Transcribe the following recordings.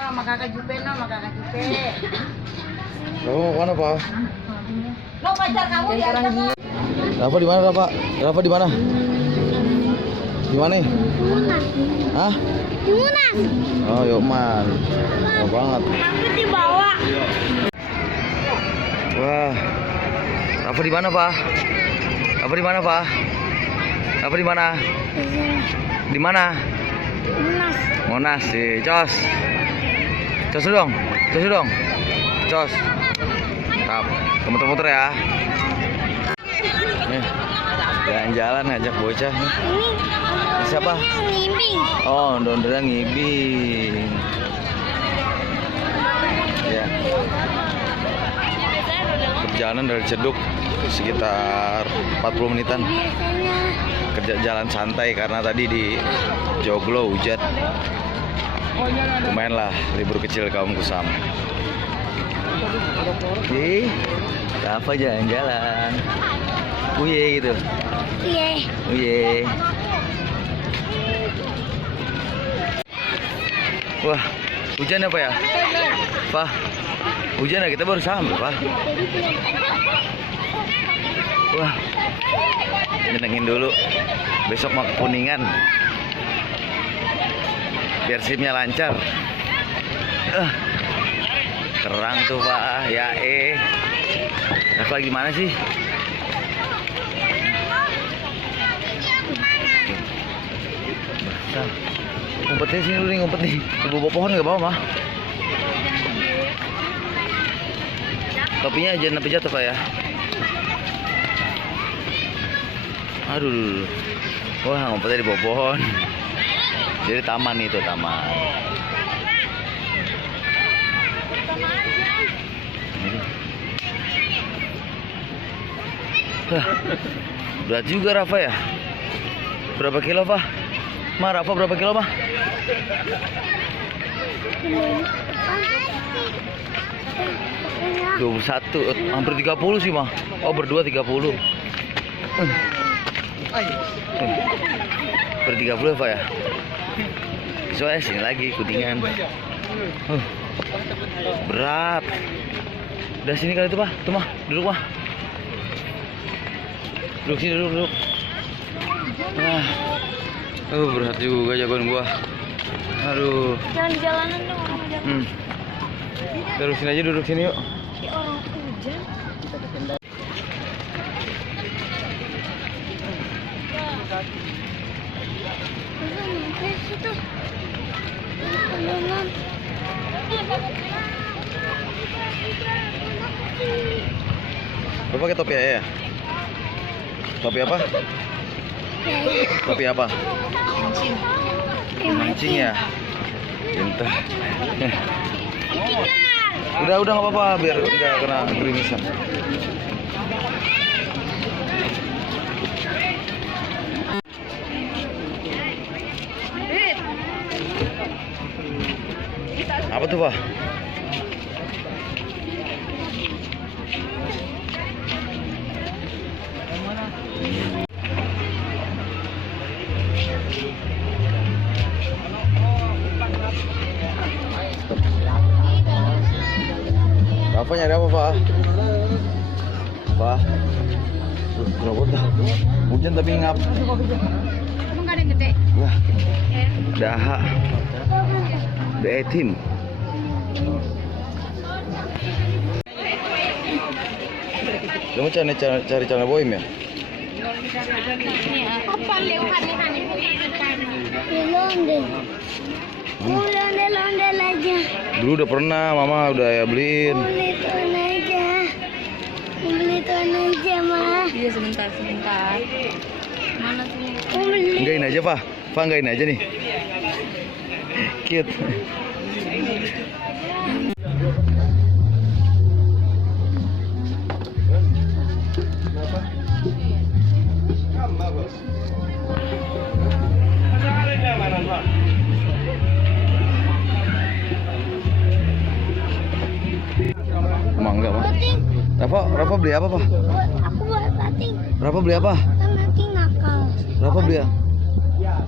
sama kakak Jupe no, sama kakak Jupe. Kamu mana, Pak? Lo pacar kamu di atas. Rafa di mana, Pak? Rafa di mana? Di mana nih? Munas. Hah? Di Munas. Oh, Yokman. Jauh banget. Aku dibawa. Wah. Rafa di mana, Pak? Rafa di mana, Pak? Rafa di mana? Di mana? Munas. Monas sih, Cos. Cos dong. Cos dong. Cos. Tap. Muter-muter ya. Nih. Jalan-jalan ngajak bocah nih. Ini Siapa? Ngibing. Oh, Ondel-ondelan ngibing. Ya. Perjalanan dari Ceduk sekitar 40 menitan. Biasanya Kerja jalan santai karena tadi di Joglo hujan. Lumayan lah libur kecil kaum kusam. Ih, apa jalan-jalan? Uye gitu. iya. Uye. Wah, hujan apa ya? Pak, hujan ya, kita baru sampai, Pak. Wah, nyenengin dulu. Besok mau ke Kuningan. Biar SIM-nya lancar. Terang tuh, Pak. Ya Rafa lagi mana sih? Basah. Ngumpetnya sini dulu nih, ngumpet nih. Di bawah pohon nggak bawa, mah. Topinya jangan sampai jatuh, Pak ya. Aduh. Wah, ngumpetnya di bawah pohon. Jadi taman itu, taman. Hah, berat juga Rafa ya. Berapa kilo, Pak? Ma, Rafa berapa kilo, Ma? 21, hampir 30 sih, Ma. Oh, berdua 30. Per 30 Pak ya? Soalnya sini lagi Kuningan. Berat. Udah sini kali itu, Pak. Tuh, Mah. Duduk, Mah. Duduk sini, duduk. Berat juga jagoan gua. Aduh. Jangan di jalanan dong. Terus sini aja, duduk sini yuk. Orang hujan. Lo pakai topi ya? Topi apa? Topi apa? Mancing ya? Pintar. Udah nggak apa-apa biar nggak kena gerimisan. Apa tuh, Pak? Rafa nyari apa, Pak? Pak? Kenapa dah? Hujan tapi ngap. Emang gak ada yang gede? Wah, daha. Betim. Kamu cari celana boim ya? Apa Londel. Londel aja. Dulu udah pernah, Mama udah ya beliin. Beli tuan aja. Beli tuan aja, Ma. Iya, sebentar. Mana sih? Beli. Enggain aja, Pak. Pak, enggain aja nih. Cute. Mangga, Pak. Rafa beli apa, Pak? Aku buat pating. Rafa beli apa? Kan nanti nakal. Rafa beli apa?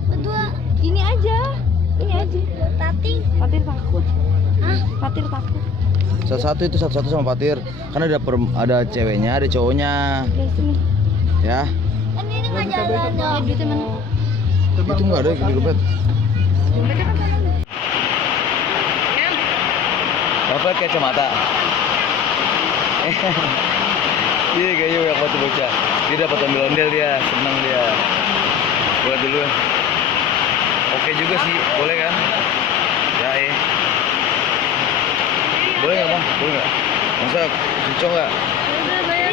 Kedua, ini aja. Pating. Patin takut. Patir takut. Satu-satu itu satu-satu sama Fatir. Karena ada ceweknya, ada cowoknya. Dari sini. Ya. Kan ini nggak jalan dong. Duitnya mana? Itu enggak ada di dompet. Dompetnya kan sana. Dapat kacamata. Iya kayaknya yang foto bocah. Dia dapat ondel-ondel dia, senang dia. Buat dulu. Oke juga sih, boleh kan? Ya boleh nggak bang? Boleh nggak? Masa cucok nggak? Udah bayar.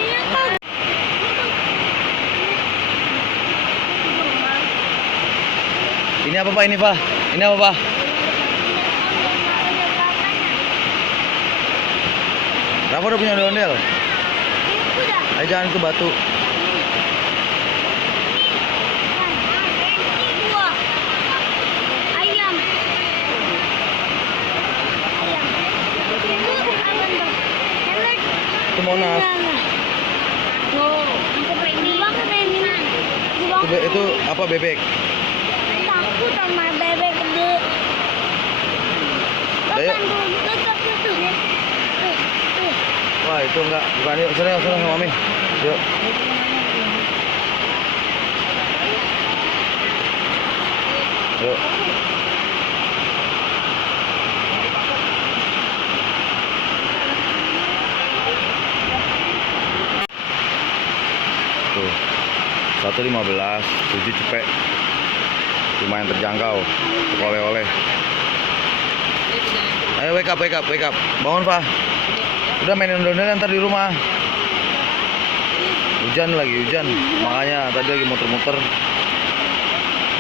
Ini apa pak? Ini pak? Ini apa pak? Rafa udah punya ondel-ondel? Ayo jangan ke batu. Ayam. Itu Monas. Itu apa bebek? Takut sama bebek gede. Ayo. Wah itu enggak, bukan yuk, sana sama mami. Yuk. Yuk. Tuh. 115, 7 cepet. Lumayan terjangkau. Oleh-oleh. Ayo wake up. Bangun, Pak. Udah mainin ondel-ondel ntar di rumah. Hujan. Makanya tadi lagi muter-muter.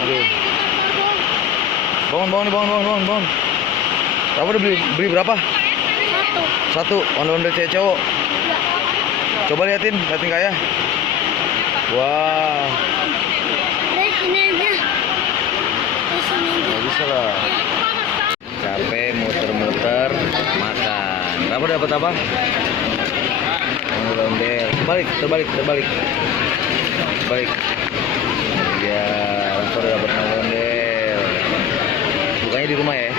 Aduh. Bangun. Kamu udah beli berapa? Satu. Ondel-ondel cewek cowok. Coba liatin Kaya. Wah. Dari sini aja. Nggak bisa lah. Capek muter-muter makan. Kamu dapat apa? Ondel-ondel. Terbalik. Ya, Rafa udah dapat ondel. Bukannya di rumah ya?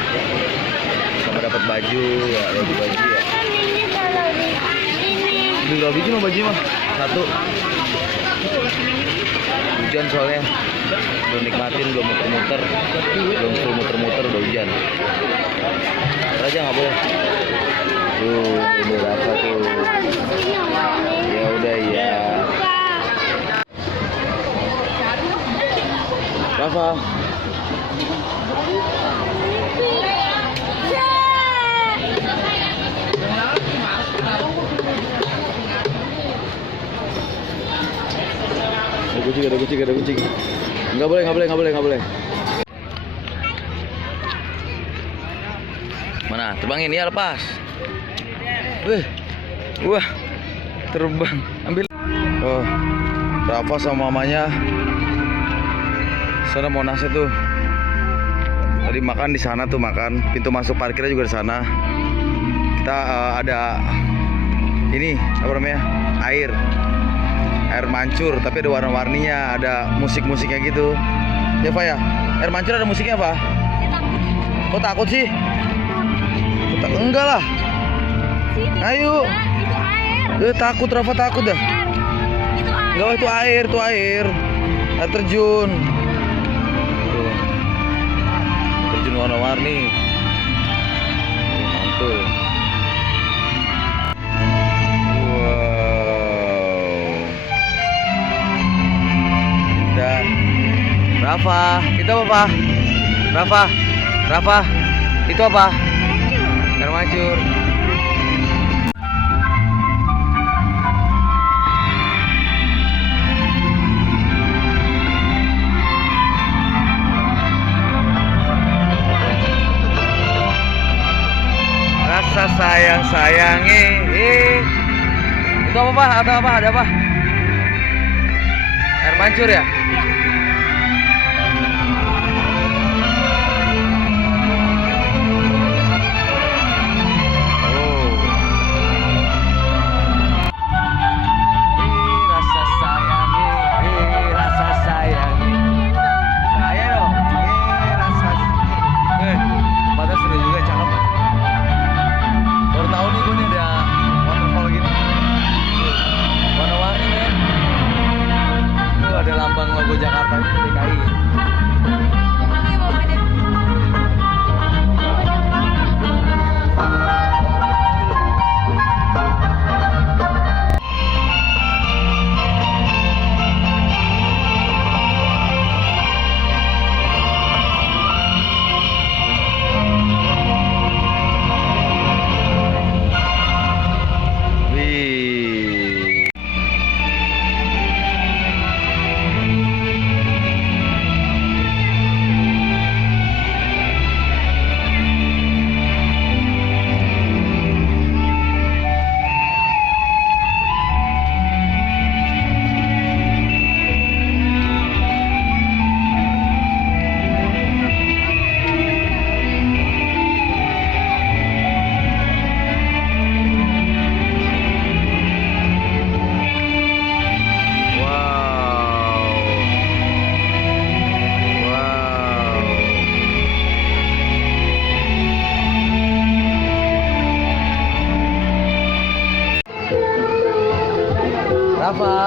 Sama dapat baju ya, baju ya. Kan ini kalau di sini. Beli 2 biji mah baju mah. 1. Hujan soalnya. Belum nikmatin, belum muter-muter. Belum full muter-muter udah hujan. Ntar aja nggak boleh. Tuh, ini Rafa tuh. Ya udah ya. Rafa. Ada kucing. Nggak boleh. Mana? Terbangin ya, lepas. Wah, terbang. Ambil. Oh, Rafa sama mamanya. Sana Monasnya tuh. Tadi makan di sana tuh Pintu masuk parkirnya juga di sana. Kita ada ini apa namanya? Air mancur, tapi ada warna-warninya, ada musik-musiknya gitu. Ya, Pak ya? Air mancur ada musiknya, Pak? Kok takut sih? Enggak lah. Ayo. Takut, Rafa takut dah. Enggak, itu air. Air terjun. Tuh. Terjun warna-warni. Mantul. Rafa, itu apa, Pak? Rafa, itu apa? Air mancur. Rasa sayangi. Itu apa, Pak? Ada apa? Air mancur ya?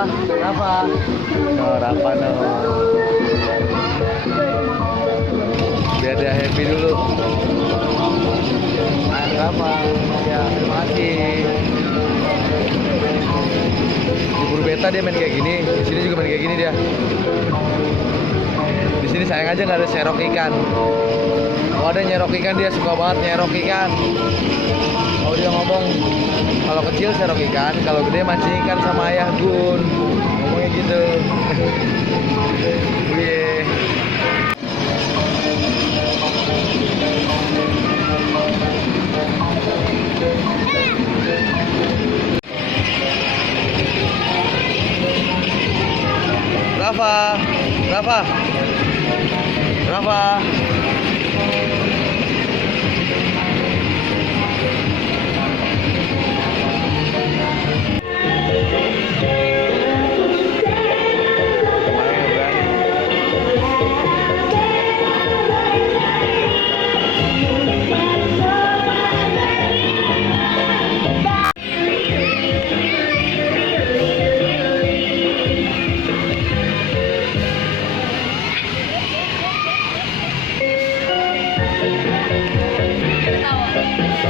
Rafa. No, Rafa no. Biar dia happy dulu. Rafa. Ya, terima kasih. Di Buru Beta dia main kayak gini. Di sini juga main kayak gini dia. Di sini sayang aja nggak ada serok ikan. Kalau ada nyerok ikan dia suka banget nyerok ikan. Kalau dia ngomong kalau kecil serok ikan, kalau gede mancing ikan sama ayah Gun. Ngomongnya gitu. Wih. Rafa, Rafa, Rafa.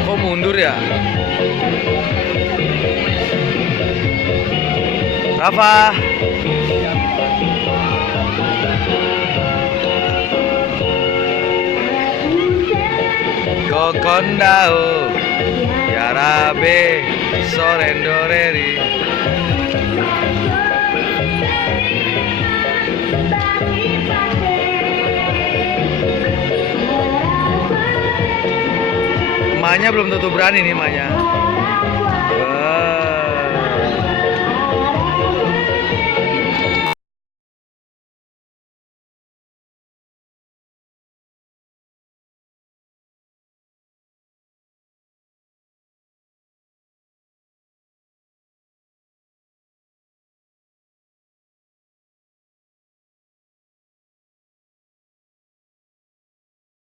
Kok mundur ya? Rafa. Kokondao Yarabe Sorendoreri. Emaknya belum tentu berani nih emaknya.